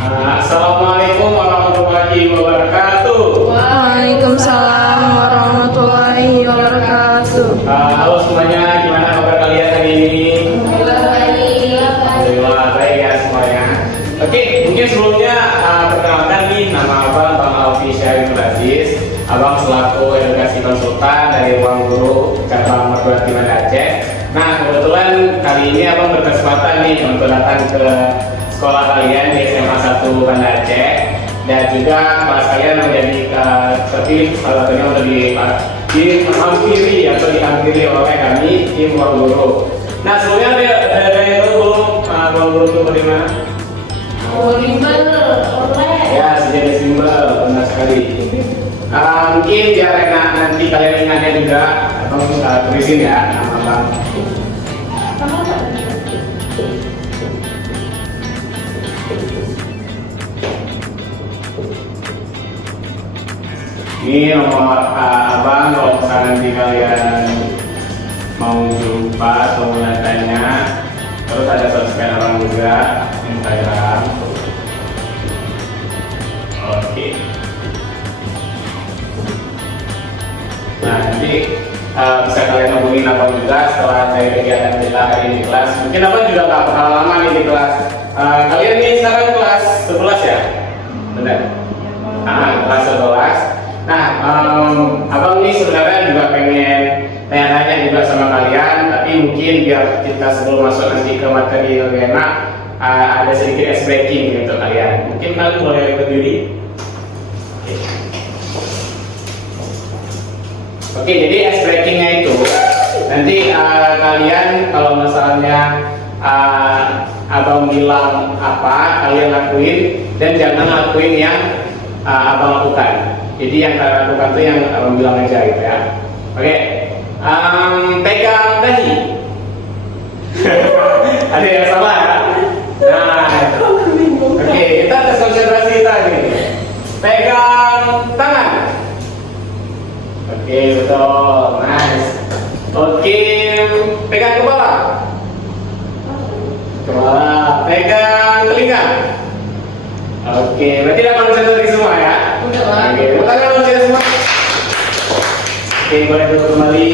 Assalamualaikum warahmatullahi wabarakatuh. Waalaikumsalam warahmatullahi wabarakatuh. Halo semuanya, gimana kabar kalian hari ini? Alhamdulillah baik ya semuanya. Oke, mungkin sebelumnya perkenalkan nih, nama abang Bang Alfi Syariful Aziz. Abang selaku edukasi konsultan dari Ruang Guru Cabang Perguruan Tinggi Aceh. Nah, kebetulan kali ini abang berkesempatan nih untuk datang ke sekolah kalian di SMA 1 Banda Aceh, dan juga kelas kalian menjadi terpilih salah satunya untuk dihampiri oleh kami tim Ruang Guru. Nah, sebelumnya ada yang tahu belum Ruang Guru itu bagaimana? Ya, sejenis bimbel, benar sekali. Mungkin biar enak nanti kalian ingatnya juga, abang tulisin ya nama abang. Ini nomor abang kalau misalnya nanti kalian mau jumpa atau mau tanya. Terus ada subscribe abang juga Instagram. Oke. Nah, nanti bisa kalian hubungin abang juga setelah dari kegiatan kita hari ini di kelas. Mungkin abang juga nggak pernah lama nih di kelas. Kalian nih sekarang kelas 11 ya? Benar? Kelas 11. Nah, abang nih sebenarnya juga pengen tanya-tanya juga sama kalian, tapi mungkin biar kita sebelum masuk nanti ke materi yang lebih enak, ada sedikit ice breaking untuk kalian. Mungkin kalian boleh berdiri. Oke, jadi ice breakingnya itu nanti kalian kalau misalnya abang bilang apa, kalian lakuin, dan jangan lakuin yang abang lakukan. Jadi yang kalian lakukan itu yang abang bilang aja gitu ya. Oke, pegang dahi. Ada yang salah ya? Nah, oke, kita tes konsentrasi kita nih. Pegang tangan. Oke, betul, nice. Oke, pegang kepala. Kepala, pegang telinga. Oke, berarti udah konsentrasi semua ya? Oke, bukan konsentrasi semua. Oke, boleh duduk kembali.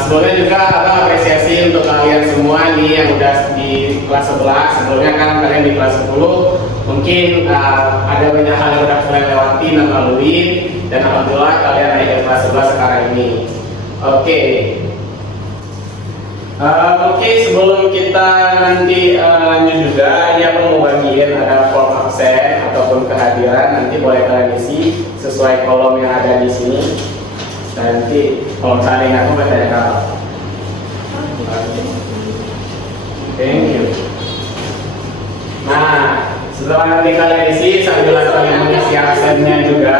Sebelumnya juga abang apresiasi untuk kalian semua nih yang udah di kelas 11. Sebelumnya kan kalian di kelas 10. Mungkin ada banyak hal yang udah kalian lewati dan lalui, dan alhamdulillah kalian naik ke kelas 11 sekarang ini. Oke. Oke, sebelum kita nanti lanjut juga, ini aku mau bagiin ada form absen ataupun kehadiran. Nanti boleh kalian isi sesuai kolom yang ada di sini. Nanti kalau misalnya aku bertanya kapan. Thank you. Nah, setelah nanti kalian isi sambil kalian mengisi absennya juga,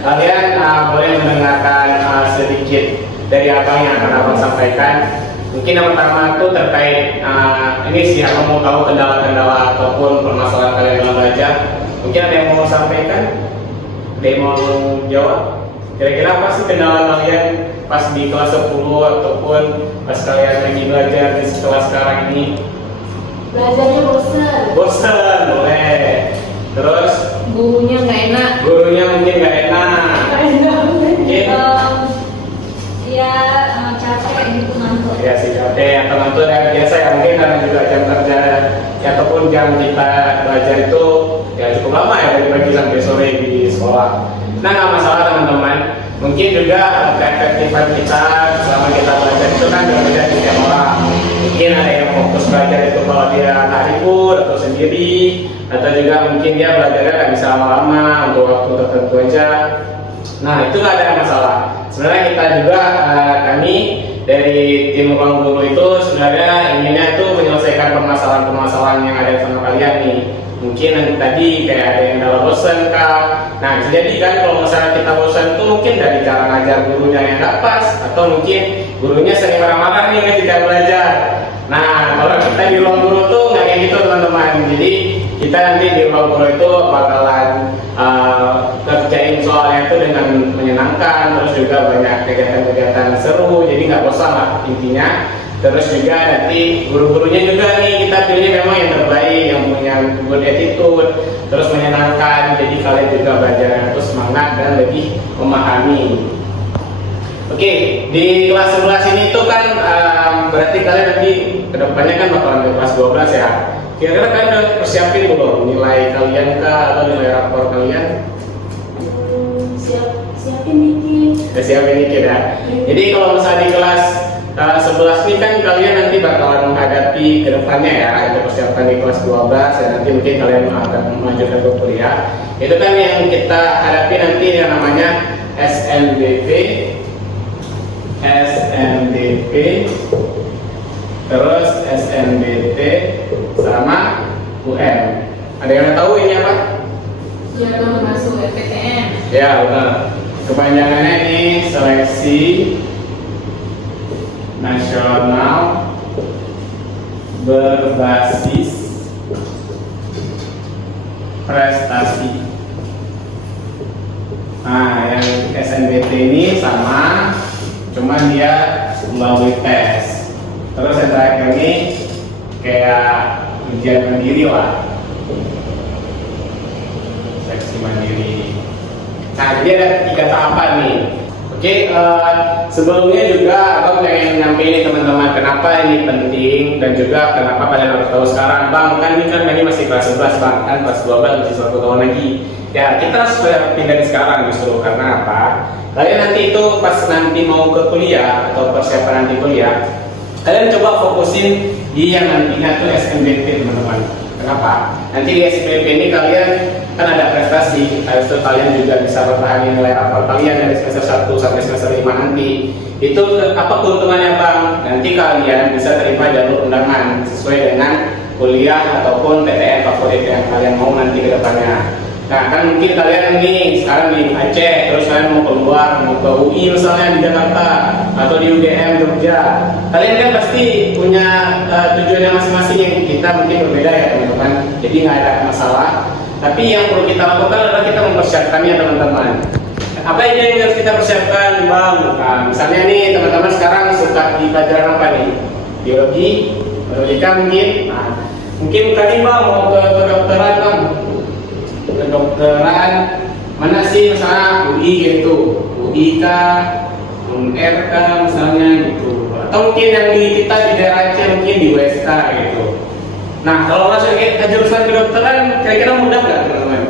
kalian boleh mendengarkan sedikit dari apa yang akan abang sampaikan. Mungkin yang pertama itu terkait ini sih, aku mau tahu kendala-kendala ataupun permasalahan kalian dalam belajar. Mungkin ada yang mau sampaikan, ada yang mau jawab. Kira-kira apa sih kendala kalian pas di kelas 10 ataupun pas kalian lagi belajar di kelas sekarang ini? Belajarnya bosan. Bosan, boleh. Terus Gurunya nggak enak. gurunya mungkin nggak enak. Mungkin Ya capek gitu ngantuk. ya sih capek atau ngantuk dan biasa ya, mungkin karena juga jam kerja ya, ataupun jam kita belajar itu ya cukup lama ya, dari pagi sampai sore di sekolah. Nah, nggak masalah teman-teman. Mungkin juga keefektifan kita selama kita belajar itu kan berbeda di setiap orang. Mungkin ada yang fokus belajar itu kalau dia tak libur atau sendiri, atau juga mungkin dia belajarnya nggak bisa lama-lama untuk waktu tertentu aja. Nah, itu nggak ada masalah. Sebenarnya kita juga kami dari tim Ruang Guru itu sebenarnya inginnya itu menyelesaikan permasalahan-permasalahan yang ada sama kalian nih. Mungkin nanti tadi kayak ada yang dalam bosan kah. Nah, bisa jadi kan kalau misalnya kita bosan tuh mungkin dari cara ngajar gurunya yang nggak pas, atau mungkin gurunya sering marah-marah nih ketika belajar. Nah, kalau kita di Ruang Guru tuh nggak kayak gitu teman-teman. Jadi kita nanti di Ruang Guru itu bakalan kerjain soalnya itu dengan menyenangkan, terus juga banyak kegiatan-kegiatan seru, jadi nggak bosan lah intinya. Terus juga nanti guru-gurunya juga nih kita pilihnya memang yang terbaik, yang punya good attitude, terus menyenangkan. Jadi kalian juga belajar terus semangat dan lebih memahami. Oke, di kelas 11 ini tuh kan berarti kalian nanti kedepannya kan bakalan ke kelas 12 ya. Kira-kira kalian udah persiapin belum nilai kalian kah atau nilai rapor kalian? Siapin dikit. Udah siapin dikit ya. Jadi kalau misalnya di kelas 11 ini kan kalian nanti bakalan menghadapi kedepannya ya, ada persiapan di kelas 12 dan nanti mungkin kalian akan melanjutkan ke kuliah. Itu kan yang kita hadapi nanti yang namanya SNBP, terus SNBT sama UM. Ada yang tahu ini apa? Sudah masuk SPTN. Ya benar. Kepanjangannya ini seleksi nasional berbasis prestasi. Nah, yang SNBT ini sama, cuman dia melalui tes. Terus yang terakhir ini kayak ujian mandiri lah, seleksi mandiri. Nah, jadi ada 3 tahapan nih. Oke, sebelumnya juga abang pengen nyampein teman-teman kenapa ini penting dan juga kenapa kalian harus tahu sekarang. Bang, kan ini masih kelas 11 bang, kan kelas 12 masih 1 tahun lagi. Ya, kita harus pindah sekarang justru karena apa? Kalian nanti itu pas nanti mau ke kuliah atau persiapan nanti kuliah, kalian coba fokusin di yang nantinya tuh SNBT teman-teman. Kenapa? Nanti di SNBT ini kalian kan ada prestasi, habis itu kalian juga bisa bertahan nilai rapor kalian dari semester 1 sampai semester 5 nanti. Itu apa keuntungannya bang? Nanti kalian bisa terima jalur undangan sesuai dengan kuliah ataupun PTN favorit yang kalian mau nanti ke depannya. Nah kan mungkin kalian nih sekarang di Aceh, terus kalian mau keluar, mau ke UI misalnya di Jakarta atau di UGM Jogja. Kalian kan pasti punya tujuannya masing-masing yang kita mungkin berbeda ya teman-teman. Jadi nggak ada masalah. Tapi yang perlu kita lakukan adalah kita mempersiapkannya teman-teman. Apa aja yang harus kita persiapkan bang? Nah, misalnya nih teman-teman sekarang suka di pelajaran apa nih? Biologi, matematika mungkin. Nah, mungkin tadi bang mau ke kedokteran bang. Kedokteran mana sih misalnya UI gitu, UI kah, UNR kah misalnya gitu, atau mungkin yang di kita di daerah Aceh mungkin di USK gitu. Nah kalau masuk ke jurusan kedokteran kira-kira mudah nggak teman-teman?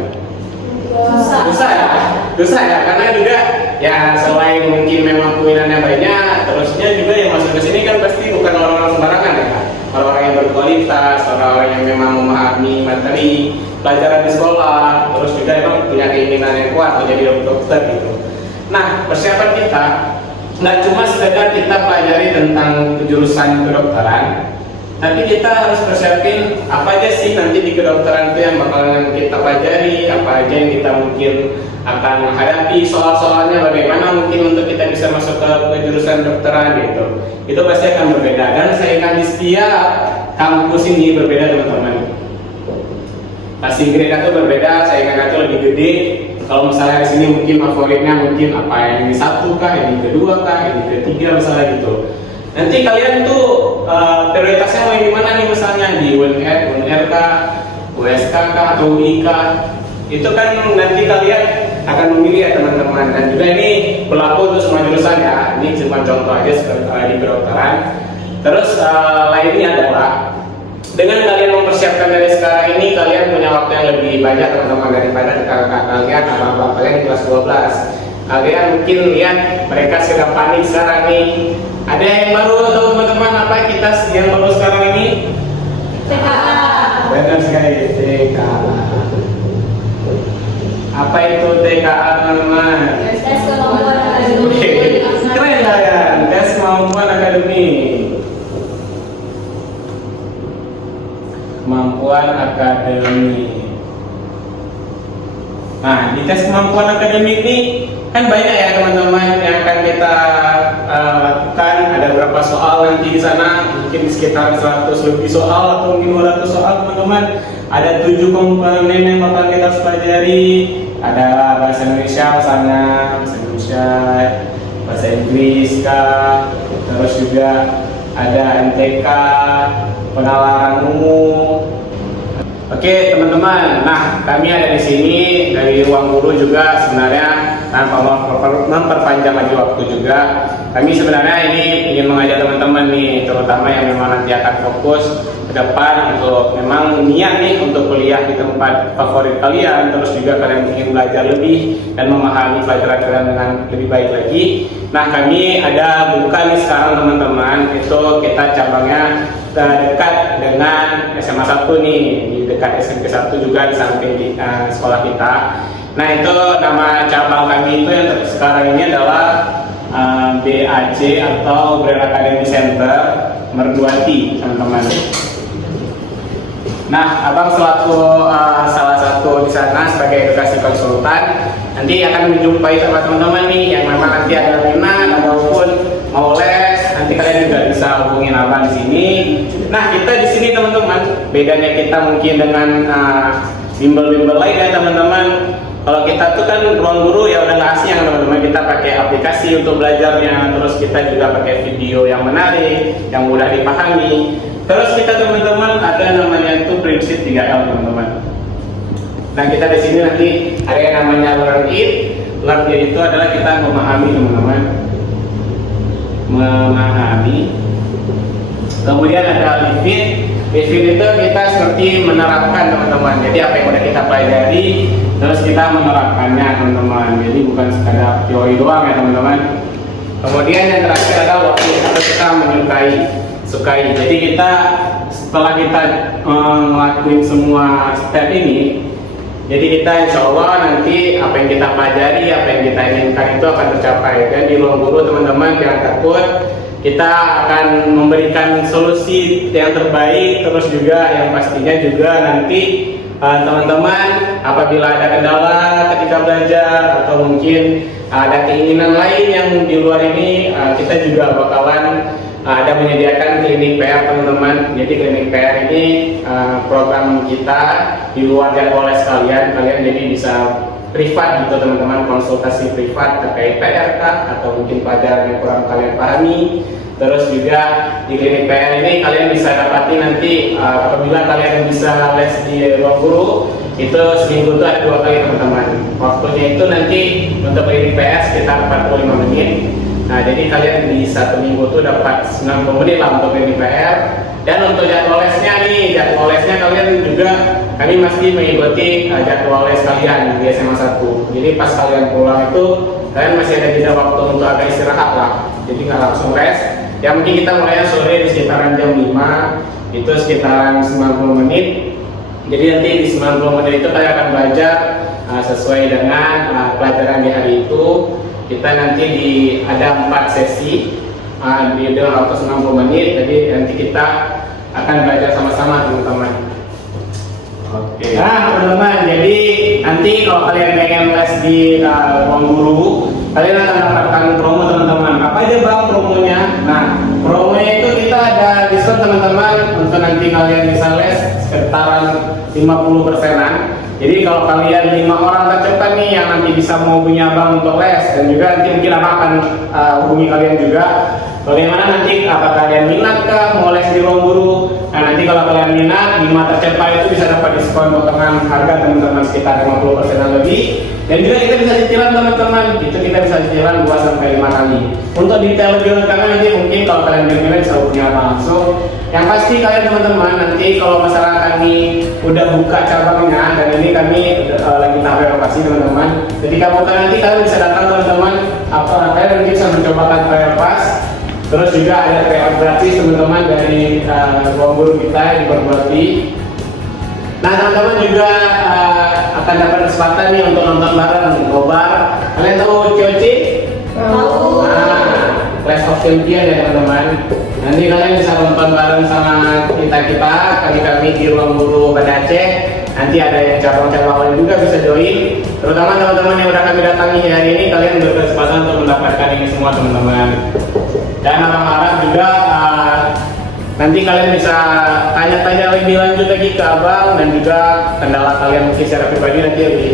Susah ya, karena juga ya selain mungkin memang peminatnya banyak, terusnya juga yang masuk ke sini kan pasti bukan orang-orang sembarangan ya, orang-orang yang berkualitas, orang-orang yang memang memahami materi pelajaran di sekolah, terus juga emang punya keinginan yang kuat menjadi dokter gitu. Nah persiapan kita nggak cuma sekedar kita pelajari tentang jurusan kedokteran, tapi kita harus persiapin apa aja sih nanti di kedokteran itu yang bakalan kita pelajari, apa aja yang kita mungkin akan menghadapi, soal-soalnya bagaimana mungkin untuk kita bisa masuk ke jurusan kedokteran gitu. Itu pasti akan berbeda dan saingan di setiap kampus ini berbeda teman-teman. Pasti grade itu berbeda, saingan itu lebih gede. Kalau misalnya di sini mungkin favoritnya mungkin apa yang di 1 kah, yang di 2 kah, yang di 3 misalnya gitu. Nanti kalian tuh prioritasnya mau yang gimana nih misalnya di UNR kah, USK kah, atau UI kah? Itu kan nanti kalian akan memilih ya teman-teman. Dan juga ini berlaku untuk semua jurusan ya. Ini cuma contoh aja seperti di kedokteran. Terus lainnya adalah dengan kalian mempersiapkan dari sekarang ini, kalian punya waktu yang lebih banyak teman-teman daripada kakak kalian, abang-abang kalian di kelas 12. Kalian mungkin lihat mereka sedang panik sekarang nih. Ada yang baru atau teman-teman apa kita yang baru sekarang ini? TKA. Benar sekali, TKA. Apa itu TKA teman-teman? Tes kemampuan akademik. Keren kalian, tes kemampuan akademik. Kemampuan akademik. Nah, di tes kemampuan akademik ini kan banyak ya teman-teman yang akan kita lakukan. Ada berapa soal nanti di sana? Mungkin sekitar 100 lebih soal atau mungkin 200 soal teman-teman. Ada 7 komponen yang bakal kita harus pelajari. Ada bahasa Indonesia misalnya, bahasa Indonesia, bahasa Inggris kah, terus juga ada NTK, penalaran umum. Oke teman-teman, nah kami ada di sini dari ruang guru juga sebenarnya tanpa memperpanjang lagi waktu juga. Kami sebenarnya ini ingin mengajak teman-teman nih, terutama yang memang nanti akan fokus ke depan untuk memang niat nih untuk kuliah di tempat favorit kalian, terus juga kalian ingin belajar lebih dan memahami pelajaran kalian dengan lebih baik lagi. Nah kami ada buka nih sekarang teman-teman, itu kita cabangnya dekat dengan SMA 1 nih, di dekat SMP 1 juga di samping di sekolah kita. Nah itu nama cabang kami itu yang sekarang ini adalah BAC atau Braille Academy Center Merduati teman-teman. Nah abang selaku salah satu di sana sebagai edukasi konsultan nanti akan menjumpai sama teman-teman nih yang memang nanti ada minat ataupun mau les, nanti kalian juga bisa hubungin abang di sini. Nah kita di sini teman-teman, bedanya kita mungkin dengan bimbel-bimbel lain ya teman-teman. Kalau kita tuh kan ruang guru ya udah nggak asing teman-teman, kita pakai aplikasi untuk belajarnya, terus kita juga pakai video yang menarik, yang mudah dipahami. Terus kita teman-teman ada namanya itu prinsip 3L teman-teman. Nah kita di sini nanti ada yang namanya learn it. Learn it itu adalah kita memahami teman-teman, memahami. Kemudian ada live it. Live it itu kita seperti menerapkan teman-teman. Jadi apa yang udah kita pelajari terus kita menerapkannya teman-teman. Jadi bukan sekadar teori doang ya teman-teman. Kemudian yang terakhir adalah waktu atau kita sukai. Jadi kita setelah kita ngelakuin semua step ini, jadi kita insya Allah nanti apa yang kita pelajari, apa yang kita inginkan itu akan tercapai. Dan di ruang guru teman-teman jangan takut, kita akan memberikan solusi yang terbaik. Terus juga yang pastinya juga nanti teman-teman apabila ada kendala ketika belajar atau mungkin ada keinginan lain yang di luar ini, kita juga bakalan ada menyediakan klinik PR teman-teman. Jadi klinik PR ini program kita di luar jadwal les kalian jadi bisa privat gitu teman-teman, konsultasi privat terkait PRK atau mungkin pelajaran yang kurang kalian pahami. Terus juga di klinik PR ini kalian bisa dapati nanti apabila kalian bisa les di ruang guru itu seminggu itu ada 2 kali teman-teman. Waktunya itu nanti untuk klinik PR sekitar 45 menit. Nah jadi kalian di 1 minggu itu dapat 90 menit lah untuk klinik PR. Dan untuk jadwal lesnya nih, jadwal lesnya kalian juga kami mesti mengikuti jadwal les kalian di SMA 1. Jadi pas kalian pulang itu kalian masih ada jeda waktu untuk agak istirahat lah. Jadi nggak langsung les. Ya mungkin kita mulai sore di sekitaran jam 5, itu sekitaran 90 menit. Jadi nanti di 90 menit itu kalian akan belajar sesuai dengan pelajaran di hari itu. Kita nanti ada 4 sesi di dalam waktu 90 menit. Jadi nanti kita akan belajar sama-sama teman-teman. Oke. Nah teman-teman, jadi nanti kalau kalian pengen les di ruang guru, kalian akan dapatkan promo teman-teman. Apa aja bang promonya? Nah promonya itu kita ada diskon teman-teman untuk nanti kalian bisa les sekitaran 50%-an. Jadi kalau kalian 5 orang tercepat nih yang nanti bisa menghubungi abang untuk les, dan juga nanti mungkin abang akan hubungi kalian juga. Bagaimana nanti apa kalian minat kah mau les di ruang guru? Nah nanti kalau kalian minat 5 tercepat itu bisa dapat diskon potongan harga teman-teman sekitar 50% lebih. Dan juga kita bisa cicilan teman-teman, itu kita bisa cicilan 2-5 kali. Untuk detail lebih lengkapnya nanti mungkin kalau kalian minat bisa hubungi abang langsung. Yang pasti kalian teman-teman nanti kalau masalah kami udah buka cabangnya, dan ini kami lagi tahap renovasi teman-teman. Jadi kamu nanti kalian bisa datang teman-teman, apa kalian nanti bisa mencobakan trial pass. Terus juga ada trial gratis teman-teman dari ruang guru kita di Merduati. Nah teman-teman juga akan dapat kesempatan nih untuk nonton bareng nobar. Kalian tahu COC? Tahu. Nah, Clash of Champion ya teman-teman. Nanti kalian bisa nonton bareng sama kami di ruang guru Banda Aceh. Nanti ada yang cabang-cabang lain juga bisa join. Terutama teman-teman yang udah kami datangi hari ini, kalian berkesempatan untuk mendapatkan ini semua teman-teman. Dan abang harap juga nanti kalian bisa tanya-tanya lebih lanjut lagi ke abang, dan juga kendala kalian mungkin secara pribadi nanti lebih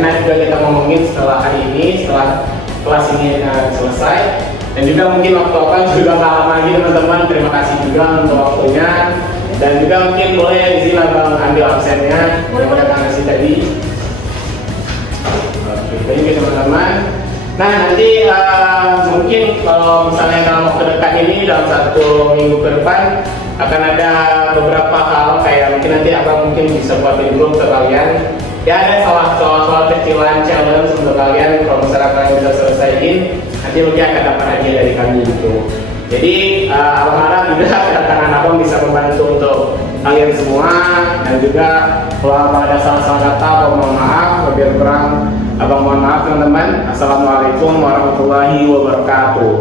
enak juga kita ngomongin setelah hari ini, setelah kelas ini selesai. Dan juga mungkin waktu apa juga nggak lama lagi teman-teman. Terima kasih juga untuk waktunya. Dan juga mungkin boleh izin abang ambil absennya. Boleh Bang kasih tadi. Oke, thank you teman-teman. Nah nanti mungkin kalau misalnya dalam waktu dekat ini dalam 1 minggu ke depan akan ada beberapa hal kayak mungkin nanti abang mungkin bisa buatin grup ke kalian. Ya ada soal kecilan challenge untuk kalian, kalau misalnya kalian bisa selesaiin nanti mungkin akan dapat hadiah dari kami gitu. Jadi abang harap juga kedatangan abang bisa membantu untuk kalian semua, dan juga kalau ada salah-salah kata atau mohon maaf, lebih kurang abang mohon maaf teman-teman. Assalamualaikum warahmatullahi wabarakatuh.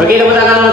Bagi teman-teman